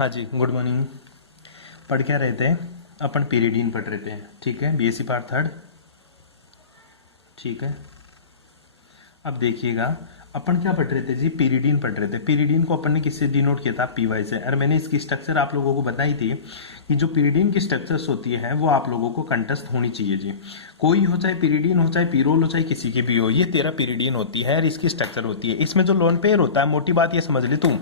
हाँ जी, good morning. पढ़ क्या रहे थे अपन? पीरिडीन पढ़ रहे थे, ठीक है, बीएससी पार्ट थर्ड, ठीक है। अब देखिएगा अपन क्या पढ़ रहे थे जी, पीरिडीन पढ़ रहे थे। पीरिडीन को अपन ने किससे डिनोट किया था? पीवाई से। और मैंने इसकी स्ट्रक्चर आप लोगों को बताई थी कि जो पीरिडीन की स्ट्रक्चर्स होती है वो आप लोगों को कंठस्थ होनी चाहिए जी। कोई हो, चाहे पीरिडीन हो, चाहे पीरोल हो, चाहे किसी की भी हो, ये तेरा पीरिडीन होती है और इसकी स्ट्रक्चर होती है। इसमें जो लोन पेयर होता है, मोटी बात ये समझ ले तू,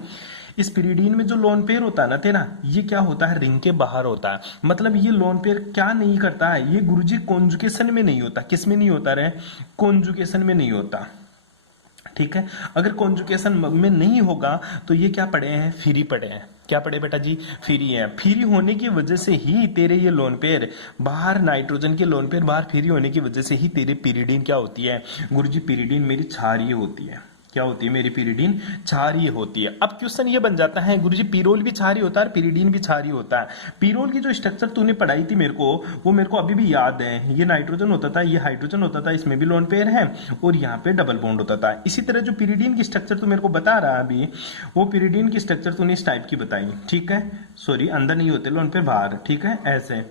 इस पीरिडीन में जो लोन पेयर होता है ना तेरा, ये क्या होता है? रिंग के बाहर होता है। मतलब ये लोन पेयर क्या नहीं करता है, ये गुरुजी कॉन्जुगेशन में नहीं होता। किस में नहीं होता रे? कॉन्जुगेशन में नहीं होता, ठीक है। अगर कॉन्जुगेशन में नहीं होगा तो ये क्या पड़े हैं? फ्री पड़े हैं। क्या पड़े बेटा जी? फ्री है। फ्री होने की वजह से ही तेरे ये लोन पेयर बाहर, नाइट्रोजन के लोन पेयर बाहर फ्री होने की वजह से ही तेरे पीरिडीन क्या होती है? गुरुजी पीरिडीन मेरी क्षारीय होती है। क्या होती है? मेरी पीरिडीन क्षारीय होती है। अब क्वेश्चन ये बन जाता है, गुरुजी पीरोल भी क्षारीय होता है, पीरिडीन भी क्षारीय होता है। पीरोल की जो स्ट्रक्चर तूने पढ़ाई थी मेरे को, वो मेरे को अभी भी याद है। ये नाइट्रोजन होता था, ये हाइड्रोजन होता था, इसमें भी लोन पेयर है और यहाँ पे डबल बॉन्ड होता था। इसी तरह जो पीरिडीन की स्ट्रक्चर तू मेरे को बता रहा है अभी, वो पीरिडीन की स्ट्रक्चर तूने इस टाइप की बताई, ठीक है। सॉरी, अंदर नहीं होते लोन पेयर, बाहर, ठीक है, ऐसे।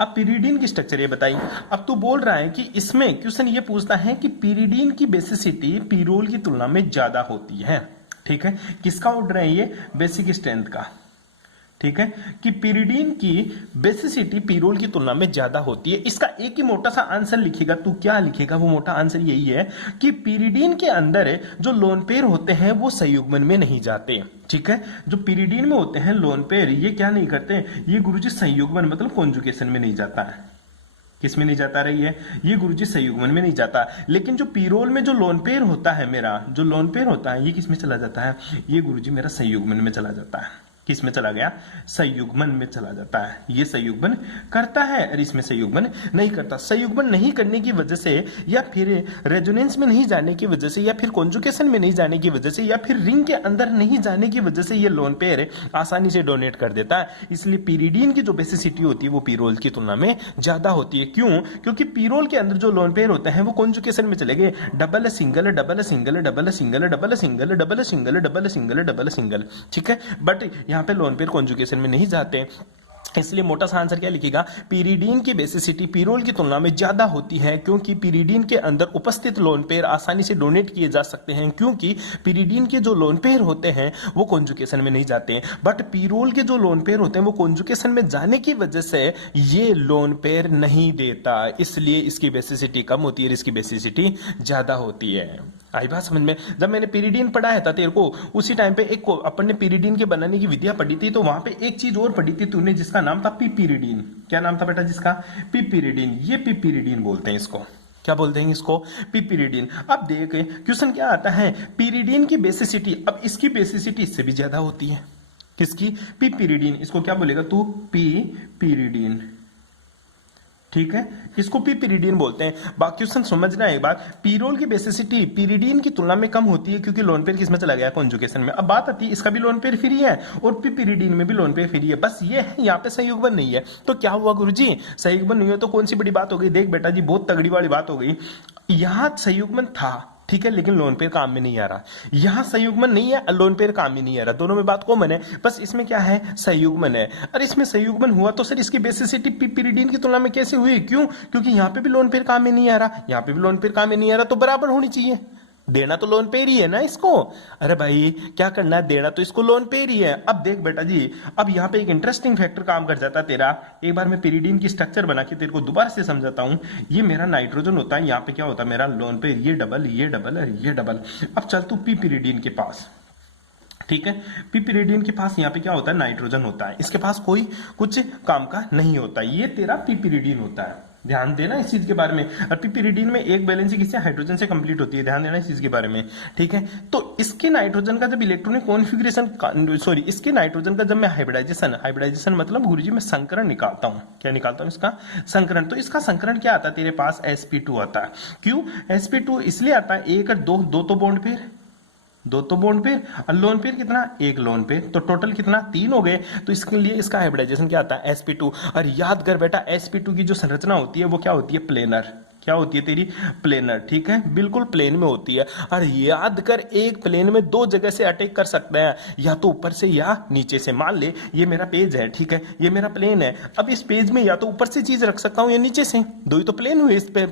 अब पीरिडीन की स्ट्रक्चर ये बताई। अब तू बोल रहा है कि इसमें क्वेश्चन ये पूछता है कि पीरिडीन की बेसिसिटी पीरोल की तुलना में ज्यादा होती है, ठीक है। किसका ऑर्डर है ये? बेसिक स्ट्रेंथ का, ठीक है, कि पीरिडीन की बेसिसिटी पीरोल की तुलना में ज्यादा होती है। इसका एक ही मोटा सा आंसर लिखेगा तू। क्या लिखेगा? वो मोटा आंसर यही है कि पीरिडीन के अंदर जो लोन पेयर होते हैं वो संयुग्मन में नहीं जाते, ठीक है। जो पीरिडीन में होते हैं लोन पेयर, ये क्या नहीं करते? ये गुरुजी संयुग्मन मतलब कॉन्जुगेशन में नहीं जाता है। किस में नहीं जाता रही है? ये गुरुजी संयुग्मन में नहीं जाता। लेकिन जो पीरोल में जो लोन पेयर होता है, मेरा जो लोन पेयर होता है, ये किस में चला जाता है? ये गुरुजी मेरा संयुग्मन में चला जाता है। किस में चला गया? संयुग्मन में चला जाता है। ये संयुग्मन करता है और इसमें संयुग्मन नहीं करता। संयुग्मन नहीं करने की वजह से, या फिर रेजोनेंस में नहीं जाने की वजह से, या फिर कॉन्जुगेशन में नहीं जाने की वजह से, या फिर रिंग के अंदर नहीं जाने की वजह से ये लोन पेयर आसानी से डोनेट कर देता है। इसलिए पीरिडीन की जो बेसिसिटी होती है वो पीरोल की तुलना में ज्यादा होती है। क्यों? क्योंकि पीरोल के अंदर जो लोन पेयर होते हैं वो कॉन्जुगेशन में चले गए। Double single double single double single double single double single double single double single, ठीक है। बट यहाँ पे लोन पेयर कॉन्जुगेशन में नहीं जाते। इसलिए मोटा सा आंसर क्या लिखेगा? पीरिडीन की बेसिसिटी पीरोल की तुलना में ज्यादा होती है, क्योंकि पीरिडीन के अंदर उपस्थित लोन पेयर आसानी से डोनेट किए जा सकते हैं, क्योंकि पीरिडीन के जो लोन पेयर होते हैं वो कॉन्जुगेशन में नहीं जाते हैं। बट पीरोल के जो लोन पेयर होते हैं वो कॉन्जुगेशन में जाने की वजह से ये लोन पेयर नहीं देता, इसलिए इसकी बेसिसिटी कम होती है और इसकी बेसिसिटी ज्यादा होती है। आई बात समझ में? जब मैंने पीरिडीन पढ़ाया था तेरे को, उसी टाइम पे एक अपन ने पीरिडीन के बनाने की विधियां पढ़ी थी, तो वहां पे एक चीज और पढ़ी थी तूने, जिसका नाम था पिपीरिडीन। क्या नाम था बेटा जिसका? पिपीरिडीन। ये पिपीरिडीन बोलते हैं इसको। क्या बोलते हैं इसको? पिपीरिडीन। अब देख क्वेश्चन क्या आता है, पीरिडीन की बेसिसिटी, अब इसकी बेसिसिटी इससे भी ज्यादा होती है। किसकी? पिपीरिडीन। इसको क्या बोलेगा तू? पिपीरिडीन, ठीक है। इसको पिपीरिडीन बोलते हैं। बाकी क्वेश्चन समझना है एक बात, पीरोल की बेसिसिटी पीरिडीन की तुलना में कम होती है, क्योंकि लोन पेयर किसमें चला गया? कॉन्जुगेशन में। अब बात आती है, इसका भी लोन पेयर फ्री है और पिपीरिडीन में भी लोन पेयर फ्री है, बस ये है यहाँ पे संयुग्मन नहीं है। तो क्या हुआ गुरुजी? संयुग्मन नहीं हो तो कौन सी बड़ी बात हो गई? देख बेटा जी, बहुत तगड़ी वाली बात हो गई। यहाँ संयुग्मन था, ठीक है, लेकिन लोन पेयर काम में नहीं आ रहा। यहां संयुग्मन नहीं है, लोन पेयर काम में नहीं आ रहा, दोनों में बात कॉमन है, बस इसमें क्या है? संयुग्मन है। अरे इसमें संयुग्मन हुआ तो सर इसकी बेसिसिटी पीरिडीन की तुलना में कैसे हुई? क्यों? क्योंकि यहां पे भी लोन पेयर काम में नहीं आ रहा, यहां पे भी लोन पेयर काम में नहीं आ रहा, तो बराबर होनी चाहिए। देना तो लोन पेयर ही है ना इसको। अरे भाई क्या करना है, देना तो इसको लोन पेयर ही है। अब देख बेटा जी, अब यहाँ पे एक इंटरेस्टिंग फैक्टर काम कर जाता है तेरा। एक बार मैं पीरिडीन की स्ट्रक्चर बना के तेरे को दोबारा से समझाता हूँ। ये मेरा नाइट्रोजन होता है, यहाँ पे क्या होता है? मेरा लोन पेयर, ये डबल, ये डबल और ये डबल। अब चल तू पिपीरिडीन के पास, ठीक है। पिपीरिडीन के पास यहाँ पे क्या होता है? नाइट्रोजन होता है, इसके पास कोई कुछ काम का नहीं होता। ये तेरा पिपीरिडीन होता है, ध्यान देना इस चीज के बारे में। और पिपीरिडीन में एक बैलेंस किससे? हाइड्रोजन से कंप्लीट होती है, ध्यान देना इस चीज के बारे में, ठीक है। तो इसके नाइट्रोजन का जब इलेक्ट्रॉनिक कॉन्फ़िगरेशन, सॉरी, इसके नाइट्रोजन का जब मैं हाइब्रिडाइजेशन मतलब गुरुजी मैं संकरण निकालता हूं। क्या निकालता हूं? इसका संकरण। तो इसका संकरण क्या आता है तेरे पास? sp2 आता है। क्यों sp2 इसलिए आता है? एक और दो तो बॉन्ड पेयर, दो तो बॉन्ड पेयर, और लोन पेयर कितना? एक लोन पेयर, तो टोटल कितना? 3 हो गए। तो इसके लिए इसका हाइब्रिडाइजेशन क्या आता है? sp2। और याद कर बेटा, sp2 की जो संरचना होती है वो क्या होती है? प्लेनर। क्या होती है तेरी? प्लेनर। ठीक है, बिल्कुल प्लेन में होती है। और याद कर, एक प्लेन में दो जगह से अटैक कर सकते हैं, या तो ऊपर से या नीचे से। मान ले ये मेरा पेज है, ठीक है, ये मेरा प्लेन है। अब इस पेज में या तो ऊपर से चीज रख सकता हूं या नीचे से, दो ही तो प्लेन हुए इस पे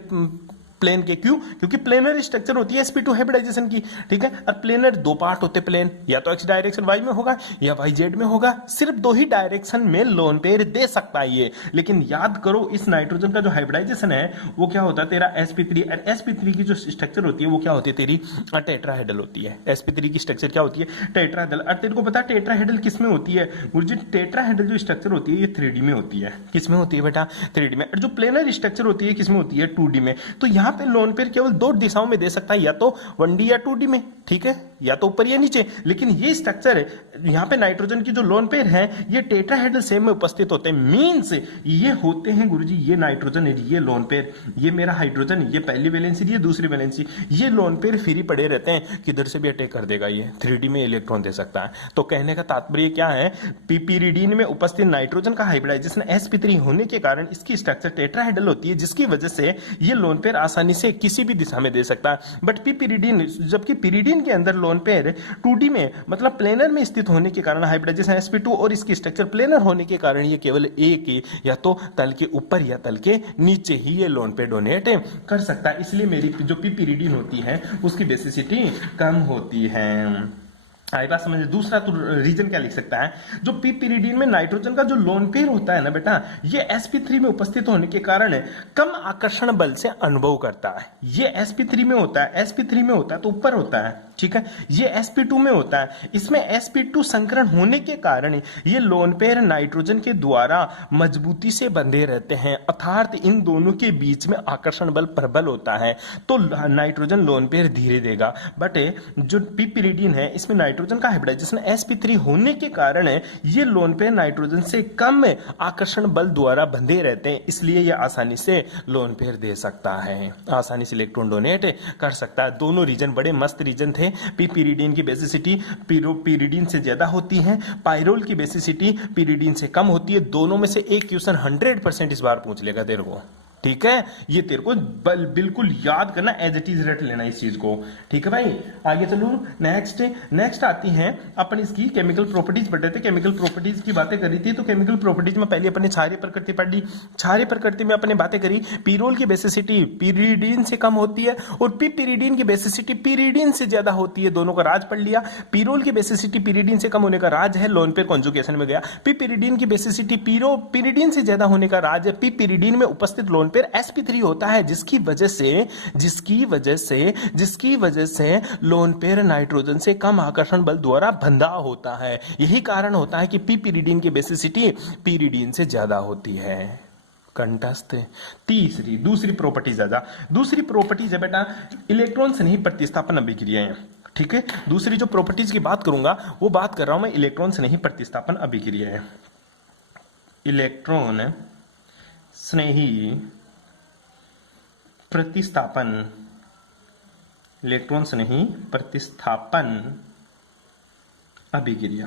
प्लेन के। क्यों? क्योंकि प्लेनर स्ट्रक्चर होती है sp2 हाइब्रिडाइजेशन की। ठीक है, और प्लेनर दो पार्ट होते प्लेन, या तो x डायरेक्शन y में होगा या y z में होगा। सिर्फ दो ही डायरेक्शन में लोन पेयर दे सकता है ये। लेकिन याद करो, इस नाइट्रोजन का जो हाइब्रिडाइजेशन है वो क्या होता है तेरा sp3। और sp3 की जो स्ट्रक्चर होती है वो क्या होती है तेरी? टेट्राहेड्रल होती है। sp3 की स्ट्रक्चर क्या होती है? टेट्राहेड्रल। और तेरे को पता है टेट्राहेड्रल किस में होती है? गुरुजी, टेट्राहेड्रल जो स्ट्रक्चर होती है ये 3D में होती है। किस में होती है बेटा? 3D में। और जो प्लेनर स्ट्रक्चर होती है किस में होती है? 2D में। तो यहाँ पे लोन पेयर केवल दो दिशाओं में दे सकता है, या तो 1D या 2D में। ठीक है, या तो ऊपर या नीचे। लेकिन ये स्ट्रक्चर यहाँ पे नाइट्रोजन की जो लोन पेयर है ये टेट्राहेड्रल शेप में उपस्थित होते हैं। मींस ये होते हैं गुरुजी, ये नाइट्रोजन है, ये लोन पेयर, ये मेरा हाइड्रोजन, ये पहली वैलेंसी, ये दूसरी वैलेंसी, ये लोन पेयर फ्री पड़े रहते हैं, किधर से भी अटैक कर देगा ये। 3D में इलेक्ट्रॉन दे सकता है। तो कहने का तात्पर्य क्या है? पिरिडीन में उपस्थित नाइट्रोजन का हाइब्रिडाइजेशन sp3 होने के कारण इसकी स्ट्रक्चर टेट्राहेड्रल होती है, जिसकी वजह से ये लोन पेयर आसानी से किसी भी दिशा में दे सकता है। बट पिरिडीन, जबकि पिरिडीन के अंदर लोन पेयर 2D में मतलब प्लेनर में स्थित होने के कारण हाइब्रिडाइजेशन sp2 और इसकी स्ट्रक्चर प्लेनर होने के कारण ये केवल एक ही या तो तल के ऊपर या तल के नीचे ही ये लोन पेयर डोनेट कर सकता है। इसलिए मेरी जो पिरिडीन होती है उसकी बेसिसिटी कम होती है। आई बात समझ। दूसरा तो रीजन क्या लिख सकता है? जो पिरिडीन में नाइट्रोजन का जो लोन पेयर होता है ना बेटा, ये sp3 में उपस्थित होने के कारण कम आकर्षण बल से अनुभव करता है। ये sp3 में होता है, sp3 में होता है तो ऊपर होता है। ठीक है, ये sp2 में होता है। इसमें sp2 संकरण होने के कारण ये लोन पेयर नाइट्रोजन के द्वारा मजबूती से बंधे रहते हैं, अर्थात इन दोनों के बीच में आकर्षण बल प्रबल होता है, तो नाइट्रोजन लोन पेयर धीरे देगा। बट जो पिरिडीन है इसमें नाइट्रोजन का हाइब्रिडाइजेशन sp3 होने के कारण ये लोन पेयर नाइट्रोजन से कम आकर्षण बल द्वारा बंधे रहते हैं, इसलिए ये आसानी से लोन पेयर दे सकता है, आसानी से इलेक्ट्रॉन डोनेट कर सकता है। दोनों रीजन बड़े मस्त रीजन थे। पिरिडीन की बेसिसिटी पिरिडीन से ज्यादा होती है, पाइरोल की बेसिसिटी पिरिडीन से कम होती है। दोनों में से एक क्वेश्चन 100% इस बार पूछ लेगा तेरे को। ठीक है, ये तेरे को बिल्कुल याद करना, एज इट इज रट लेना इस चीज को। ठीक है भाई, आगे चलो। नेक्स्ट आती है अपन इसकी केमिकल प्रॉपर्टीज पढ़ रहे थे, केमिकल प्रॉपर्टीज की बातें करी थी। तो केमिकल प्रॉपर्टीज में पहले अपने क्षारीय प्रकृति पढ़ ली, क्षारीय प्रकृति में अपने बातें करी। पीरोल की बेसिसिटी पिरिडीन से कम होती है और पिरिडीन की बेसिसिटी पिरिडीन से ज्यादा होती है, दोनों का राज पढ़ लिया। पीरोल की बेसिसिटी पिरिडीन से कम होने का राज है लोन पेयर कॉन्जुगेशन में गया। पिरिडीन की बेसिसिटी पिरिडीन से ज्यादा होने का राज है पिरिडीन में उपस्थित लोन पेयर sp3 होता है, जिसकी वजह से लोन पेयर नाइट्रोजन से कम आकर्षण बल द्वारा बंधा होता है। यही कारण होता है कि पिरिडीन की बेसिसिटी पिरिडीन से ज्यादा होती है। कंटस्थ। दूसरी प्रॉपर्टीज है बेटा, इलेक्ट्रॉन से नहीं प्रतिस्थापन अभिक्रियाएं। ठीक है, दूसरी जो प्रॉपर्टीज की बात करूंगा वो बात कर रहा हूं मैं इलेक्ट्रॉन से नहीं प्रतिस्थापन अभिक्रियाएं। इलेक्ट्रॉन स्नेही प्रतिस्थापन, इलेक्ट्रॉन से नहीं प्रतिस्थापन अभिक्रिया।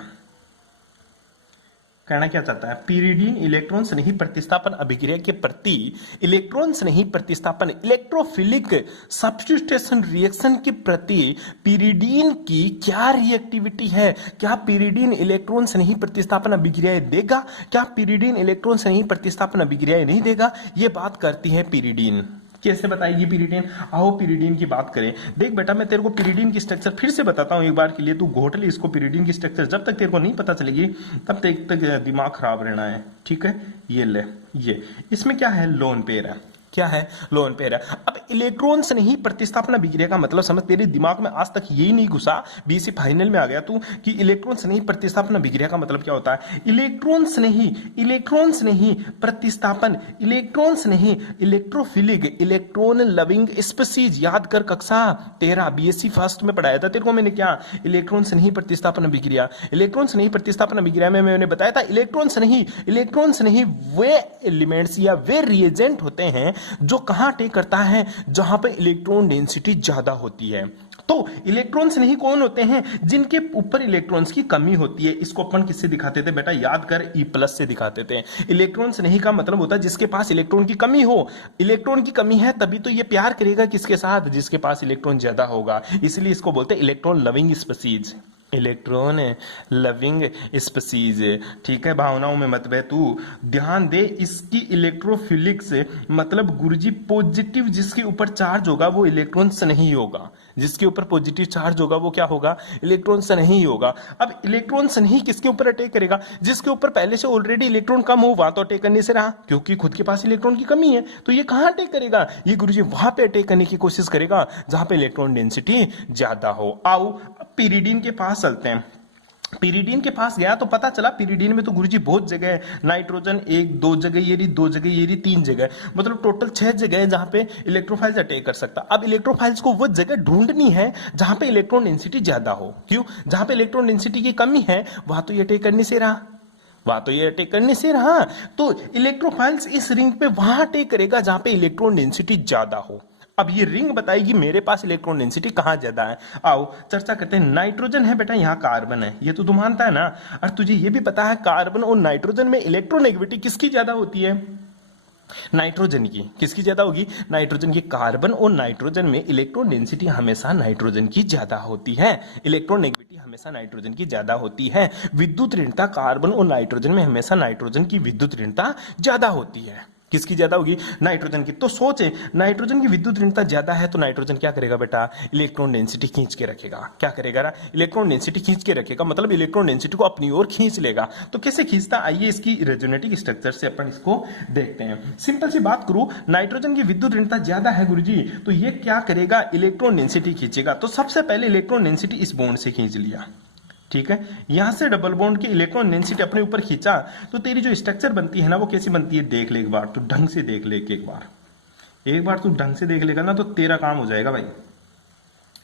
कहना क्या चाहता है? पिरिडीन इलेक्ट्रॉन से नहीं प्रतिस्थापन अभिक्रिया के प्रति इलेक्ट्रॉन से नहीं प्रतिस्थापन इलेक्ट्रोफिलिक सब्स्टिट्यूशन रिएक्शन के प्रति पिरिडीन की क्या रिएक्टिविटी है? क्या पिरिडीन इलेक्ट्रॉन से नहीं प्रतिस्थापन अभिक्रियाएं देगा? क्या पिरिडीन इलेक्ट्रॉन से नहीं प्रतिस्थापन अभिक्रियाएं नहीं देगा? ये बात करती है पिरिडीन। कैसे बताएगी पिरिडीन? आओ पिरिडीन की बात करें। देख बेटा, मैं तेरे को पिरिडीन की स्ट्रक्चर फिर से बताता हूं एक बार के लिए, तू घोट ले इसको। पिरिडीन की स्ट्रक्चर जब तक तेरे को नहीं पता चलेगी तब तक दिमाग खराब रहना है। ठीक है, ये ले, ये इसमें क्या है? लोन पेयर है। क्या है? लोन पेयर है। अब इलेक्ट्रॉन से नहीं प्रतिस्थापन अभिक्रिया का मतलब समझ, तेरे दिमाग में आज तक यही नहीं घुसा, बीएससी फाइनल में आ गया तू कि इलेक्ट्रॉन से नहीं प्रतिस्थापन अभिक्रिया का मतलब क्या होता है। इलेक्ट्रॉन से नहीं प्रतिस्थापन, इलेक्ट्रॉन से नहीं इलेक्ट्रोफिलिक इलेक्ट्रॉन लविंग स्पीसीज। याद कर कक्षा 13 बीएससी फर्स्ट में पढ़ाया था तेरे को मैंने। क्या? इलेक्ट्रॉन से नहीं प्रतिस्थापन अभिक्रिया। इलेक्ट्रॉन से नहीं प्रतिस्थापन अभिक्रिया में मैंने बताया था इलेक्ट्रॉन से नहीं वे एलिमेंट्स या वे रिएजेंट होते हैं जो कहां अटैक करता है? जहां पे इलेक्ट्रॉन डेंसिटी ज्यादा होती है। तो इलेक्ट्रॉन्स नहीं कौन होते हैं, जिनके ऊपर इलेक्ट्रॉन्स की कमी होती है। इसको अपन किससे दिखाते थे बेटा, याद कर, E+ से दिखाते थे। इलेक्ट्रॉन्स नहीं का मतलब होता है जिसके पास इलेक्ट्रॉन की कमी हो। इलेक्ट्रॉन की कमी है तभी तो ये प्यार करेगा किसके साथ, जिसके पास इलेक्ट्रॉन ज्यादा होगा। इसलिए इसको बोलते हैं electron loving species, electron loving species. ठीक है, भावनाओं में मत बह तू, ध्यान दे। इसकी इलेक्ट्रोफिलिक्स मतलब गुरुजी पॉजिटिव जिसके ऊपर चार्ज होगा वो इलेक्ट्रॉन्स नहीं होगा, जिसके ऊपर पॉजिटिव चार्ज होगा वो क्या होगा, इलेक्ट्रॉन्स नहीं होगा। अब इलेक्ट्रॉन्स नहीं किसके ऊपर अटैक करेगा, जिसके ऊपर पहले से ऑलरेडी इलेक्ट्रॉन कम हो, वहां तो अटैक करने से रहा, क्योंकि खुद के पास इलेक्ट्रॉन की कमी है। तो ये कहां अटैक करेगा, ये गुरुजी वहां पे अटैक करने की कोशिश करेगा जहां पे इलेक्ट्रॉन डेंसिटी ज्यादा हो। आओ पिरिडीन के पास चलते हैं। पिरिडीन के पास गया तो पता चला पिरिडीन में तो गुरुजी बहुत जगह है, नाइट्रोजन 1-2 जगह, ये रही 2 जगह, ये रही 3 जगह, मतलब टोटल 6 जगह है जहां पे इलेक्ट्रोफाइल्स अटैक कर सकता। अब इलेक्ट्रोफाइल्स को वो जगह ढूंढनी है जहां पे इलेक्ट्रॉन डेंसिटी ज्यादा हो। क्यों, जहां पे इलेक्ट्रॉन डेंसिटी की कमी है वहां तो ये अटैक करने से रहा, वहां तो ये अटैक करने से रहा। तो इलेक्ट्रोफाइल्स इस रिंग पे वहां अटैक करेगा जहां पे इलेक्ट्रॉन डेंसिटी ज्यादा हो। अब ये रिंग बताएगी मेरे पास इलेक्ट्रॉन डेंसिटी कहां ज्यादा है। आओ चर्चा करते हैं। नाइट्रोजन है बेटा, यहाँ कार्बन है, ये तो तू मानता है ना। और तुझे ये भी पता है कार्बन और नाइट्रोजन में इलेक्ट्रोनेगेटिविटी किसकी ज्यादा होती है, नाइट्रोजन की। किसकी ज्यादा होगी, नाइट्रोजन की। कार्बन और नाइट्रोजन में इलेक्ट्रॉन डेंसिटी हमेशा नाइट्रोजन की ज्यादा होती है, इलेक्ट्रोनेगेटिविटी हमेशा नाइट्रोजन की ज्यादा होती है। विद्युत ऋणता कार्बन और नाइट्रोजन में हमेशा नाइट्रोजन की विद्युत ऋणता ज्यादा होती है। किसकी ज्यादा होगी, नाइट्रोजन की। तो सोचे नाइट्रोजन की विद्युत ऋणता ज्यादा है तो नाइट्रोजन क्या करेगा बेटा, इलेक्ट्रॉन डेंसिटी खींच के रखेगा। क्या करेगा ना, इलेक्ट्रॉन डेंसिटी खींच के रखेगा, मतलब इलेक्ट्रॉन डेंसिटी को अपनी ओर खींच लेगा। तो कैसे खींचता, आइए इसकी रेजोनेटिक स्ट्रक्चर से अपन इसको देखते हैं। सिंपल सी बात करूं, नाइट्रोजन की विद्युत ऋणता ज्यादा है गुरुजी, तो ये क्या करेगा, इलेक्ट्रॉन डेंसिटी खींचेगा। तो सबसे पहले इलेक्ट्रॉन डेंसिटी इस बॉन्ड से खींच लिया, ठीक है। यहां से डबल बॉन्ड की इलेक्ट्रॉन डेंसिटी अपने ऊपर खींचा, तो तेरी जो स्ट्रक्चर बनती है ना वो कैसी बनती है, देख ले एक बार, तू ढंग से देख ले। एक बार तू ढंग से देख लेगा ना तो तेरा काम हो जाएगा भाई,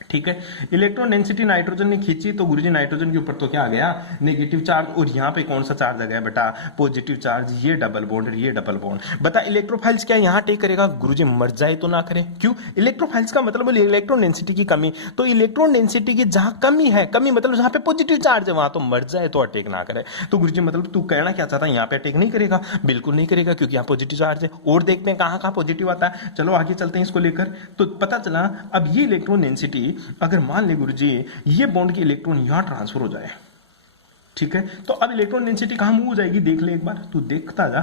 ठीक है। इलेक्ट्रॉन डेंसिटी नाइट्रोजन ने खींची तो गुरुजी नाइट्रोजन के ऊपर तो क्या आ गया, नेगेटिव चार्ज। और यहाँ पे कौन सा चार्ज आ गया बेटा, पॉजिटिव चार्ज। ये डबल बॉन्ड, ये डबल बॉन्ड। बता इलेक्ट्रोफाइल्स क्या यहाँ अटैक करेगा, गुरुजी मर जाए तो ना करे। क्यों, इलेक्ट्रोफाइल्स का मतलब इलेक्ट्रॉन डेंसिटी की कमी। तो इलेक्ट्रॉन डेंसिटी की जहां कमी है, कमी मतलब जहां पे पॉजिटिव चार्ज है वहां तो मर जाए तो अटैक ना करे। तो गुरुजी मतलब तू कहना क्या चाहता है, यहाँ पे अटैक नहीं करेगा, बिल्कुल नहीं करेगा, क्योंकि यहाँ पॉजिटिव चार्ज है। और देखते हैं कहां कहां पॉजिटिव आता है, चलो आगे चलते हैं इसको लेकर। तो पता चला अब ये इलेक्ट्रॉन डेंसिटी अगर मान ले गुरुजी ये बॉन्ड के इलेक्ट्रॉन यहां ट्रांसफर हो जाए, ठीक है, तो अब इलेक्ट्रॉन डेंसिटी कहां मूव हो जाएगी, देख ले एक बार, तू देखता जा।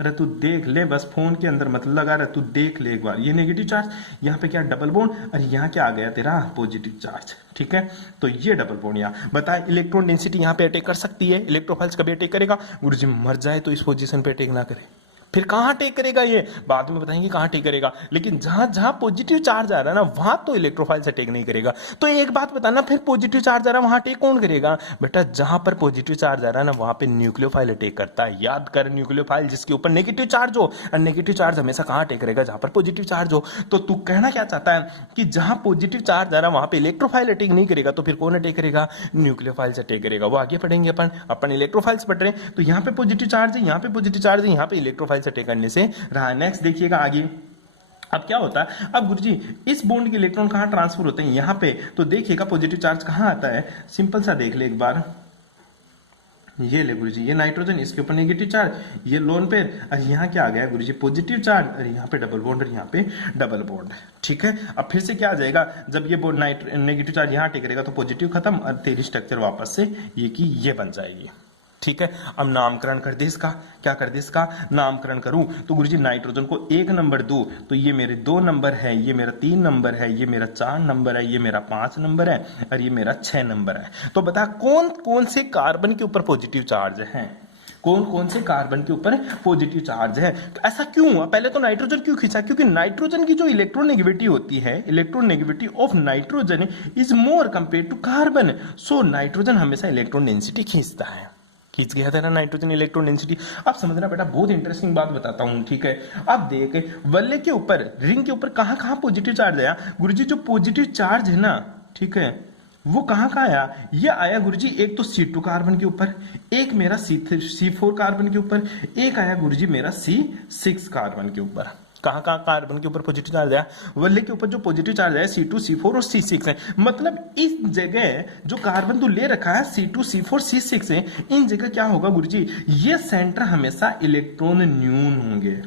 अरे तू देख ले, बस फोन के अंदर मत लगा रहा, तू देख ले एक बार। ये नेगेटिव चार्ज, यहाँ पे क्या डबल बॉन्ड, और यहाँ क्या आ गया तेरा पॉजिटिव चार्ज, ठीक है। तो ये डबल बॉन्ड यहाँ बता, इलेक्ट्रॉन डेंसिटी यहाँ पे अटैक कर सकती है, इलेक्ट्रोफाइल्स कभी अटैक करेगा, गुरुजी मर जाए तो इस पोजीशन पे अटैक ना करे। फिर कहां टेक करेगा, ये बाद में बताएंगे कहां टेक करेगा। लेकिन जहां जहां पॉजिटिव चार्ज आ रहा है ना वहां तो इलेक्ट्रोफाइल से टेक नहीं करेगा। तो एक बात बताना, फिर पॉजिटिव चार्ज आ रहा है वहां टेक कौन करेगा, बेटा जहां पर पॉजिटिव चार्ज आ रहा है ना वहां पे न्यूक्लियोफाइल अटैक करता है। याद कर, न्यूक्लियोफाइल जिसके ऊपर नेगेटिव चार्ज हो, और नेगेटिव चार्ज हमेशा कहां अटैक करेगा, जहां पर पॉजिटिव चार्ज हो। तो तू कहना क्या चाहता है कि जहां पॉजिटिव चार्ज आ रहा है वहां पे इलेक्ट्रोफाइल अटैक नहीं करेगा, तो फिर कौन अटैक करेगा, न्यूक्लियोफाइल से अटैक करेगा। वो आगे पढ़ेंगे अपन इलेक्ट्रोफाइल्स पढ़ रहे हैं, तो यहाँ पे पॉजिटिव चार्ज है, यहाँ पे पॉजिटिव चार्ज है, यहाँ पे इलेक्ट्रोफाइल से अटैक करने से रहा। नेक्स्ट देखिएगा आगे, अब क्या होता है, अब गुरुजी इस बॉन्ड के इलेक्ट्रॉन कहां ट्रांसफर होते हैं, यहां पे। तो देखिएगा पॉजिटिव चार्ज कहां आता है, सिंपल सा देख ले एक बार। ये ले गुरुजी, ये नाइट्रोजन, इसके ऊपर नेगेटिव चार्ज, ये लोन पेयर, और यहाँ क्या आ गया गुरुजी, पॉजिटिव चार्ज, और यहाँ पे डबल बॉन्ड, और यहाँ पे डबल बॉन्ड, ठीक है। अब फिर से क्या आ जाएगा, जब ये नेगेटिव चार्ज यहाँ अटैक करेगा तो पॉजिटिव खत्म, और तेरी स्ट्रक्चर वापस से ये की ये बन जाएगी, ठीक है। अब नामकरण कर दे इसका, क्या कर दे इसका, नामकरण करूं तो गुरुजी नाइट्रोजन को 1 नंबर दूं तो ये मेरे 2 नंबर है, ये मेरा 3 नंबर है, ये मेरा 4 नंबर है, ये मेरा 5 नंबर है, और ये मेरा 6 नंबर है। तो बता कौन कौन से कार्बन के ऊपर पॉजिटिव चार्ज है, कौन कौन से कार्बन के ऊपर पॉजिटिव चार्ज है। तो ऐसा क्यों हुआ, पहले तो नाइट्रोजन क्यों खींचा, क्योंकि नाइट्रोजन की जो इलेक्ट्रोनेगेटिविटी होती है, electronegativity of nitrogen is more compare to carbon, so nitrogen हमेशा इलेक्ट्रॉन डेंसिटी खींचता है। खींच गया था ना नाइट्रोजन इलेक्ट्रॉन डेंसिटी। अब समझना बेटा, बहुत इंटरेस्टिंग बात बताता हूं, ठीक है। अब देख, वल्ले के ऊपर, रिंग के ऊपर कहां कहां पॉजिटिव चार्ज आया गुरुजी, जो पॉजिटिव चार्ज है ना, ठीक है, वो कहां कहां आया, ये आया गुरुजी एक तो C2 कार्बन के ऊपर, एक मेरा C4 कार्बन के ऊपर, एक आया गुरुजी मेरा C6 कार्बन के ऊपर। कहाँ कहाँ कार्बन के ऊपर पॉजिटिव चार्ज है, वल्ले के ऊपर जो पॉजिटिव चार्ज है C2 C4 और C6 है। मतलब इस जगह जो कार्बन तो ले रखा है C2 C4 C6 है, इन जगह क्या होगा गुरुजी, ये सेंटर हमेशा इलेक्ट्रॉन न्यून होंगे।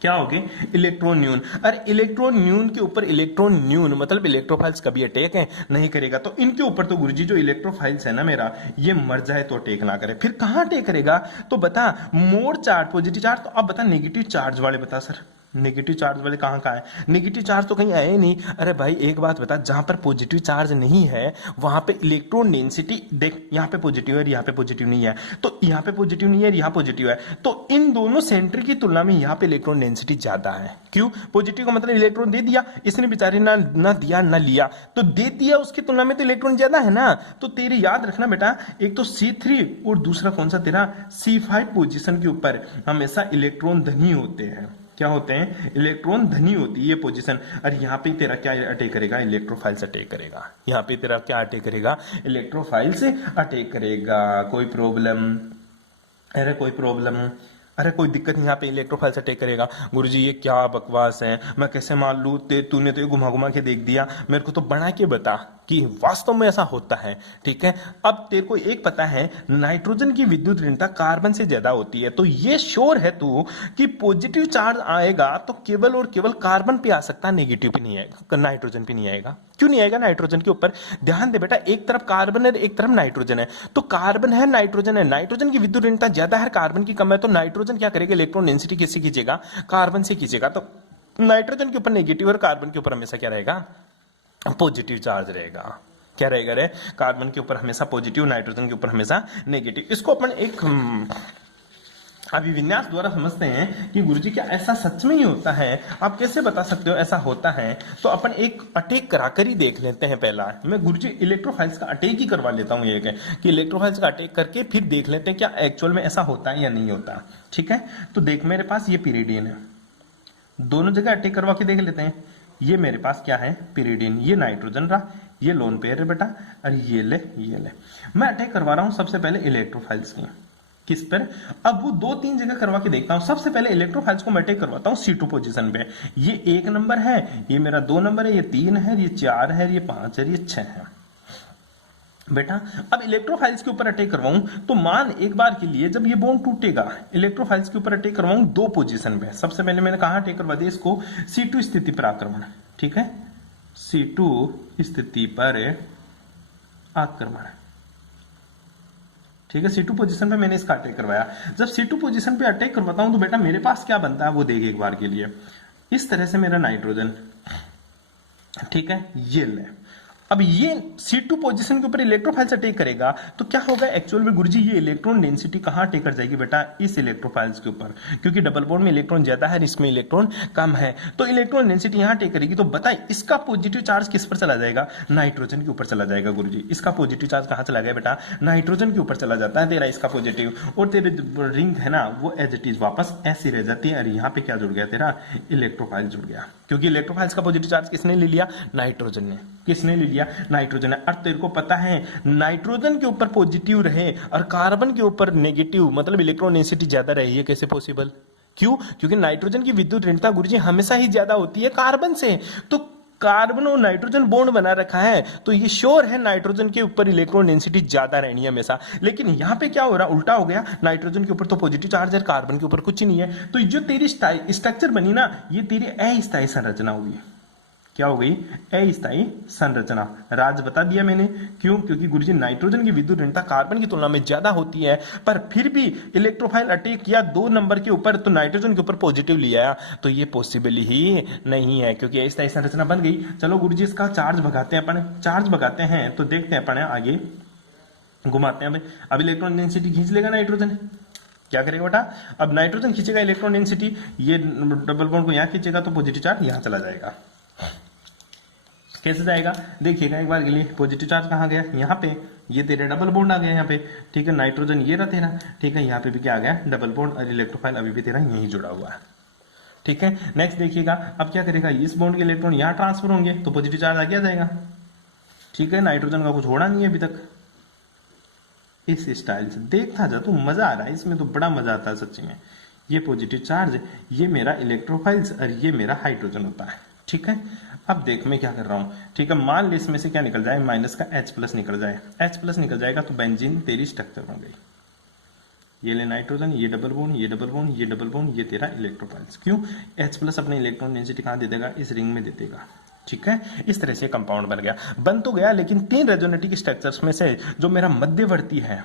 क्या हो गए, इलेक्ट्रॉन न्यून। और इलेक्ट्रॉन न्यून के ऊपर इलेक्ट्रॉन न्यून मतलब इलेक्ट्रोफाइल्स कभी अटैक है नहीं करेगा। तो इनके ऊपर तो गुरुजी जो इलेक्ट्रोफाइल्स है ना मेरा, ये मर जाए तो अटैक ना करे। फिर कहां अटैक करेगा, तो बता मोर चार्ज पॉजिटिव चार्ज, तो अब बता नेगेटिव चार्ज वाले बता सर, नेगेटिव चार्ज वाले कहाँ है, नेगेटिव चार्ज तो कहीं आए नहीं। अरे भाई एक बात बता, जहां पर पॉजिटिव चार्ज नहीं है वहां पे इलेक्ट्रॉन डेंसिटी देख, यहाँ पे पॉजिटिव है यहाँ पे पॉजिटिव नहीं है, तो यहाँ पे पॉजिटिव नहीं है यहाँ पॉजिटिव है, तो इन दोनों सेंटर की तुलना में यहाँ पे इलेक्ट्रॉन डेंसिटी ज्यादा है। क्यों, पॉजिटिव का मतलब इलेक्ट्रॉन दे दिया इसने बेचारे, ना दिया ना लिया, तो दे दिया उसकी तुलना में तो इलेक्ट्रॉन ज्यादा है ना। तो तेरे याद रखना बेटा, एक तो C3 और दूसरा कौन सा तेरा C5 पोजीशन के ऊपर हमेशा इलेक्ट्रॉन धनी होते हैं। क्या होते हैं, इलेक्ट्रॉन धनी होती है ये पोजीशन। और यहाँ पे तेरा क्या अटैक करेगा, इलेक्ट्रोफाइल से अटैक करेगा। यहाँ पे तेरा क्या अटैक करेगा, इलेक्ट्रोफाइल से अटैक करेगा। कोई प्रॉब्लम, अरे कोई प्रॉब्लम, अरे कोई दिक्कत नहीं, यहाँ पे इलेक्ट्रोफाइल से अटैक करेगा। गुरुजी ये क्या बकवास है, मैं कैसे मान लूं, तूने तो ये घुमा घुमा के देख दिया, मेरे को तो बना के बता कि वास्तव में ऐसा होता है। ठीक है, अब तेरे को एक पता है नाइट्रोजन की विद्युत ऋणता कार्बन से ज्यादा होती है, तो ये श्योर है तू कि पॉजिटिव चार्ज आएगा तो केवल और केवल कार्बन पे आ सकता है, नेगेटिव पे नहीं आएगा, नाइट्रोजन पे नहीं आएगा। क्यों नहीं आएगा नाइट्रोजन के ऊपर, ध्यान दे बेटा, एक तरफ कार्बन है एक तरफ नाइट्रोजन है, तो कार्बन है नाइट्रोजन है, नाइट्रोजन की विद्युत ऋणता ज्यादा है कार्बन की कम है, तो नाइट्रोजन क्या करेगा, इलेक्ट्रॉन डेंसिटी किससे खींचेगा, कार्बन से खींचेगा। तो नाइट्रोजन के ऊपर नेगेटिव और कार्बन के ऊपर हमेशा क्या रहेगा, पॉजिटिव चार्ज रहेगा। क्या रहेगा रे, कार्बन के ऊपर हमेशा पॉजिटिव, नाइट्रोजन के ऊपर हमेशा नेगेटिव। इसको अपन एक अभिविन्यास द्वारा समझते हैं कि गुरुजी क्या ऐसा सच में ही होता है, आप कैसे बता सकते हो ऐसा होता है। तो अपन एक अटैक कराकर ही देख लेते हैं। पहला मैं गुरुजी इलेक्ट्रोफाइल्स का अटैक ही करवा लेता हूं, ये कि इलेक्ट्रोफाइल्स का अटैक करके फिर देख लेते हैं क्या एक्चुअल में ऐसा होता है या नहीं होता। ठीक है, तो देख मेरे पास ये पिरिडिन है, दोनों जगह अटैक करवा के देख लेते हैं। ये मेरे पास क्या है, पिरिडिन, ये नाइट्रोजन रहा, ये लोन पेयर है बेटा, और ये ले। मैं अटैक करवा रहा हूं सबसे पहले इलेक्ट्रोफाइल्स की, किस पर, अब वो 2-3 जगह करवा के देखता हूं। सबसे पहले इलेक्ट्रोफाइल्स को मैं अटैक करवाता हूं C2 पोजीशन पे। ये 1 नंबर है, ये मेरा 2 नंबर है, ये 3 है, ये 4 है, ये 5 है, ये 6 है बेटा। अब इलेक्ट्रोफाइल्स के ऊपर अटैक करवाऊं तो मान एक बार के लिए जब ये बॉन्ड टूटेगा, इलेक्ट्रोफाइल्स के ऊपर अटैक करवाऊं 2 पोजीशन पे। सबसे पहले मैंने कहा अटैक करवा दिया इसको, C2 स्थिति पर आक्रमण। ठीक है, C2 स्थिति पर आक्रमण। ठीक है, C2 पोजीशन पे मैंने इसका अटैक करवाया। जब C2 पोजीशन पे अटैक करवाता हूं तो बेटा मेरे पास क्या बनता है वो देख एक बार के लिए। इस तरह से मेरा नाइट्रोजन, ठीक है, ये ले। अब ये C2 पोजीशन के ऊपर इलेक्ट्रोफाइल से अटैक करेगा तो क्या होगा एक्चुअल में गुरुजी, ये इलेक्ट्रॉन डेंसिटी कहां अटैक कर जाएगी बेटा, इस इलेक्ट्रोफाइल्स के ऊपर, क्योंकि डबल बॉन्ड में इलेक्ट्रॉन ज्यादा है, इसमें इलेक्ट्रॉन कम है, तो इलेक्ट्रॉन डेंसिटी यहां अटैक करेगी। तो बताइए इसका पॉजिटिव चार्ज किस पर चला जाएगा, नाइट्रोजन के ऊपर चला जाएगा गुरुजी। इसका पॉजिटिव चार्ज कहां चला गया बेटा, नाइट्रोजन के ऊपर चला जाता है तेरा इसका पॉजिटिव, और तेरे रिंग है ना वो एज इट इज वापस ऐसी रह जाती है। और यहाँ पे क्या जुड़ गया तेरा, इलेक्ट्रोफाइल जुड़ गया, क्योंकि इलेक्ट्रोफाइल्स का पॉजिटिव चार्ज किसने ले लिया, नाइट्रोजन ने। किसने ले लिया, नाइट्रोजन ने। और तेरे को पता है नाइट्रोजन के ऊपर पॉजिटिव रहे और कार्बन के ऊपर नेगेटिव, मतलब इलेक्ट्रॉन डेंसिटी ज्यादा रही है, कैसे पॉसिबल, क्यों, क्योंकि नाइट्रोजन की विद्युत ऋणता गुरुजी हमेशा ही ज्यादा होती है कार्बन से। तो कार्बन और नाइट्रोजन बॉन्ड बना रखा है, तो ये श्योर है नाइट्रोजन के ऊपर इलेक्ट्रॉन डेंसिटी ज्यादा रहनी है हमेशा। लेकिन यहाँ पे क्या हो रहा, उल्टा हो गया, नाइट्रोजन के ऊपर तो पॉजिटिव चार्ज है, कार्बन के ऊपर कुछ नहीं है। तो जो तेरी स्ट्रक्चर बनी ना, ये तेरी अस्थायी संरचना होगी। क्या हो गई, अस्थायी संरचना। राज बता दिया मैंने, क्यों, क्योंकि गुरुजी नाइट्रोजन की विद्युत ऋणता कार्बन की तुलना में ज्यादा होती है, पर फिर भी इलेक्ट्रोफाइल अटैक किया 2 नंबर के ऊपर, तो नाइट्रोजन के ऊपर पॉजिटिव लिया, तो ये पॉसिबल ही नहीं है, क्योंकि अस्थायी संरचना बन गई। चलो गुरुजी इसका चार्ज भगाते हैं अपन, चार्ज भगाते हैं तो देखते हैं अपन आगे घुमाते हैं। अब इलेक्ट्रॉन डेंसिटी खींच लेगा नाइट्रोजन, क्या करेगा बेटा, अब नाइट्रोजन खींचेगा इलेक्ट्रॉन डेंसिटी, ये डबल बॉन्ड को यहां खींचेगा तो पॉजिटिव चार्ज यहां चला जाएगा। कैसे जाएगा देखिएगा एक बार के लिए, पॉजिटिव चार्ज कहां गया, यहाँ पे, ये तेरे डबल बॉन्ड आ गया यहाँ पे। ठीक है, नाइट्रोजन ये रहा तेरा, ठीक है, यहाँ पे भी क्या आ गया, डबल बॉन्ड, और इलेक्ट्रोफाइल अभी भी तेरा यही जुड़ा हुआ है। ठीक है, नेक्स्ट देखिएगा, अब क्या करेगा, इस बॉन्ड के इलेक्ट्रॉन यहाँ ट्रांसफर होंगे तो पॉजिटिव चार्ज आगे आ जाएगा। ठीक है, नाइट्रोजन का कुछ होना नहीं है अभी तक। इस स्टाइल से देखता जा तू, मजा आ रहा है इसमें, तो बड़ा मजा आता है सच्ची में। ये पॉजिटिव चार्ज, ये मेरा इलेक्ट्रोफाइल्स और ये मेरा हाइड्रोजन होता है। ठीक है, अब देख मैं क्या कर रहा हूं। ठीक है, मान ली इसमें से क्या निकल जाए, माइनस का H प्लस निकल जाए। H प्लस निकल जाएगा तो बेंजीन तेरी स्ट्रक्चर बन गई। ये ले नाइट्रोजन, ये डबल बॉन्ड, ये डबल बॉन्ड, ये डबल बॉन्ड, ये तेरा इलेक्ट्रोफाइल्स। क्यों? H प्लस अपने इलेक्ट्रॉन डेंसिटी कहां दे देगा, इस रिंग में दे देगा। ठीक है, इस तरह से कंपाउंड बन गया। बन तो गया, लेकिन 3 रेजोनेटिक स्ट्रक्चर्स में से जो मेरा मध्यवर्ती है,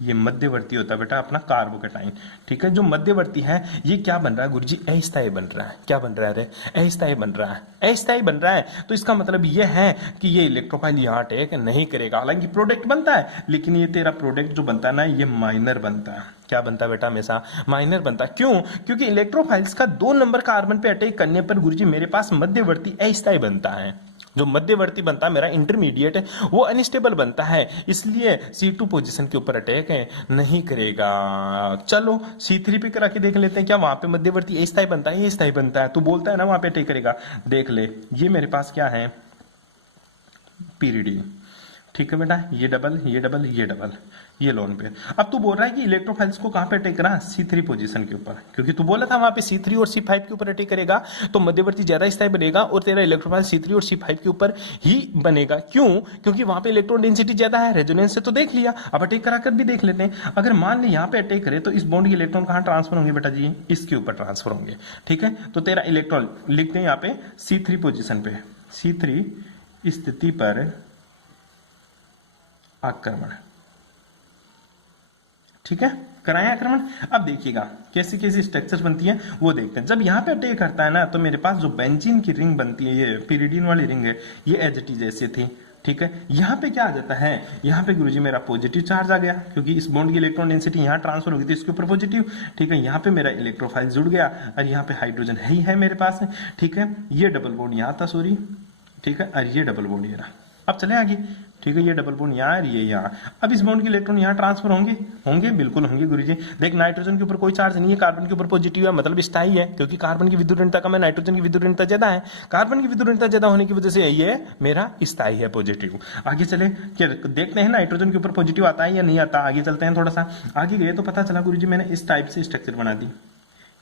ये मध्यवर्ती होता है बेटा अपना कार्बोकेटाइन। ठीक है, जो मध्यवर्ती है ये क्या बन रहा है गुरुजी, अस्थायी बन रहा है। क्या बन रहा है रे, अस्थायी बन रहा है। अस्थायी बन रहा है तो इसका मतलब ये है कि ये इलेक्ट्रोफाइल यहाँ अटैक नहीं करेगा। हालांकि प्रोडक्ट बनता है, लेकिन ये तेरा प्रोडक्ट जो बनता है ना, ये माइनर बनता है। क्या बनता है बेटा, हमेशा माइनर बनता है। क्यों? क्योंकि इलेक्ट्रोफाइल्स का 2 नंबर कार्बन पे अटैक करने पर गुरुजी मेरे पास मध्यवर्ती अस्थायी बनता है। जो मध्यवर्ती बनता है मेरा इंटरमीडिएट है, वो अनस्टेबल बनता है, इसलिए C2 पोजीशन के ऊपर अटैक नहीं करेगा। चलो C3 पे करा के देख लेते हैं, क्या वहां पे मध्यवर्ती अस्थायी बनता है, ये स्थायी बनता है। तो बोलता है ना वहां पे अटैक करेगा। देख ले, ये मेरे पास क्या है, पीरिडी। ठीक है बेटा, ये डबल, ये डबल, ये डबल, ये लोन पेयर। अब तू बोल रहा है कि इलेक्ट्रोफाइल्स को कहां पे अटैक करा, C3 पोजीशन के ऊपर, क्योंकि तू बोला था वहां पे C3 और C5 के ऊपर अटैक करेगा तो मध्यवर्ती ज्यादा स्थायी बनेगा और तेरा इलेक्ट्रोफाइल C3 और C5 के ऊपर ही बनेगा। क्यों? क्योंकि वहां पे इलेक्ट्रॉन डेंसिटी ज्यादा है। रेजोनेंस से तो देख लिया, अब अटैक कराकर भी देख लेते हैं। अगर मान ली यहाँ पे अटैक करे तो इस बॉन्ड के इलेक्ट्रॉन कहां ट्रांसफर होंगे बेटा जी, इसके ऊपर ट्रांसफर होंगे। ठीक है, तो तेरा इलेक्ट्रॉन लिखते हैं यहाँ पे C3 पोजीशन पे, C3 स्थिति पर आक्रमण। ठीक है, कराएं आक्रमण। अब देखिएगा कैसी कैसी स्ट्रक्चर्स बनती है वो देखते हैं। जब यहाँ पे अटैक करता है ना, तो मेरे पास जो बेंजीन की रिंग बनती है, ये पिरिडीन वाली रिंग है, ये एच जैसे थी। ठीक है, यहाँ पे क्या आ जाता है, यहाँ पे गुरुजी मेरा पॉजिटिव चार्ज आ गया, क्योंकि इस बॉन्ड की इलेक्ट्रॉन डेंसिटी यहाँ ट्रांसफर होगी तो इसके ऊपर पॉजिटिव। ठीक है, यहाँ पे मेरा इलेक्ट्रोफाइल जुड़ गया और यहाँ पे हाइड्रोजन है ही है मेरे पास। ठीक है, ये डबल बॉन्ड यहाँ था, सॉरी। ठीक है, और ये डबल बॉन्ड ये रहा। अब चले आगे। ठीक है, ये डबल बॉन्ड यहाँ और ये यहाँ। अब इस बॉन्ड के इलेक्ट्रॉन यहाँ ट्रांसफर होंगे, होंगे बिल्कुल होंगे गुरुजी। देख, नाइट्रोजन के ऊपर कोई चार्ज नहीं है, कार्बन के ऊपर पॉजिटिव है, मतलब स्थायी है, क्योंकि कार्बन की विद्युत ऋणता कम है, नाइट्रोजन की विद्युत ऋणता ज्यादा है। कार्बन की विद्युत ऋणता ज्यादा होने की वजह से ये मेरा स्थायी है, पॉजिटिव। आगे चले, क्या देखते हैं नाइट्रोजन के ऊपर पॉजिटिव आता है या नहीं आता। आगे चलते हैं, थोड़ा सा आगे गए तो पता चला गुरुजी मैंने इस टाइप से स्ट्रक्चर बना दी।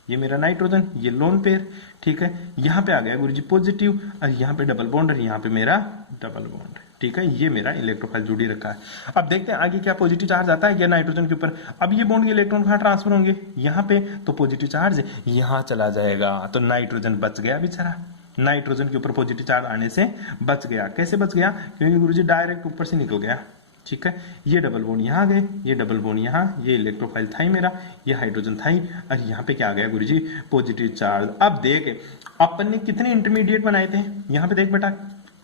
ये मेरा नाइट्रोजन, ये लोन पेयर। ठीक है, यहाँ पे आ गया गुरुजी पॉजिटिव और यहाँ पे डबल बॉन्ड और यहाँ पे मेरा डबल बॉन्ड। ठीक है, ये मेरा इलेक्ट्रोफाइल जुड़ी रखा है। अब देखते हैं आगे क्या पॉजिटिव चार्ज आता है क्या नाइट्रोजन के ऊपर। अब ये बॉन्ड के इलेक्ट्रॉन कहाँ ट्रांसफर होंगे, यहाँ पे, तो पॉजिटिव चार्ज यहाँ चला जाएगा, तो नाइट्रोजन बच गया बेचारा। नाइट्रोजन के ऊपर पॉजिटिव चार्ज आने से बच गया। कैसे बच गया, क्योंकि गुरुजी डायरेक्ट ऊपर से निकल गया। ठीक है, ये डबल बॉन्ड यहाँ आ गए, ये डबल बॉन्ड यहाँ, ये इलेक्ट्रोफाइल था ही मेरा, ये हाइड्रोजन था ही, और यहाँ पे क्या आ गया गुरुजी, पॉजिटिव चार्ज। अब देख अपन ने कितने इंटरमीडिएट बनाए थे, यहाँ पे देख बेटा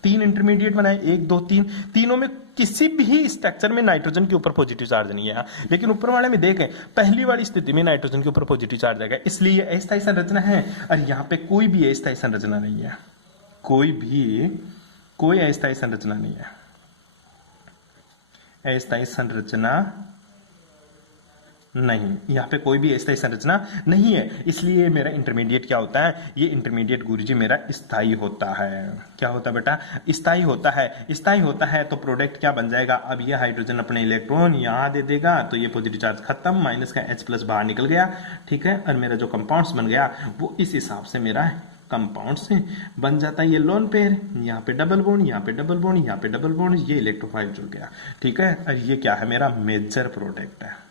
3 इंटरमीडिएट बनाए, 1 2 3, तीनों में किसी भी स्ट्रक्चर में नाइट्रोजन के ऊपर पॉजिटिव चार्ज नहीं है, लेकिन ऊपर वाले में देखें पहली वाली स्थिति में नाइट्रोजन के ऊपर पॉजिटिव चार्ज आएगा, इसलिए ये अस्थायी संरचना है। और यहाँ पे कोई भी अस्थायी संरचना नहीं है, कोई अस्थायी संरचना नहीं है, अस्थायी संरचना नहीं, यहाँ पे कोई भी अस्थायी संरचना नहीं है, इसलिए मेरा इंटरमीडिएट क्या होता है, ये इंटरमीडिएट गुरुजी मेरा स्थायी होता है। क्या होता है बेटा, स्थायी होता है। स्थायी होता है तो प्रोडक्ट क्या बन जाएगा, अब ये हाइड्रोजन अपने इलेक्ट्रॉन यहाँ दे देगा, तो ये पॉजिटिव चार्ज खत्म, माइनस का H प्लस बाहर निकल गया। ठीक है, और मेरा जो कंपाउंड्स बन गया वो इस हिसाब से मेरा कंपाउंड से बन जाता है। ये लोन पेयर, यहाँ पे डबल बॉन्ड, यहाँ पे डबल बॉन्ड, यहाँ पे डबल बॉन्ड, ये इलेक्ट्रोफाइल जुड़ गया। ठीक है, और ये क्या है, मेरा मेजर प्रोडक्ट है।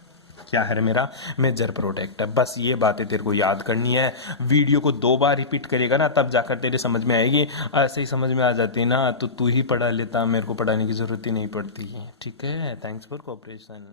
क्या है मेरा मेजर प्रोडक्ट है। बस ये बातें तेरे को याद करनी है। वीडियो को 2 बार रिपीट करेगा ना, तब जाकर तेरे समझ में आएगी। ऐसे ही समझ में आ जाती ना तो तू ही पढ़ा लेता, मेरे को पढ़ाने की जरूरत ही नहीं पड़ती। ठीक है, थैंक्स फॉर कोऑपरेशन।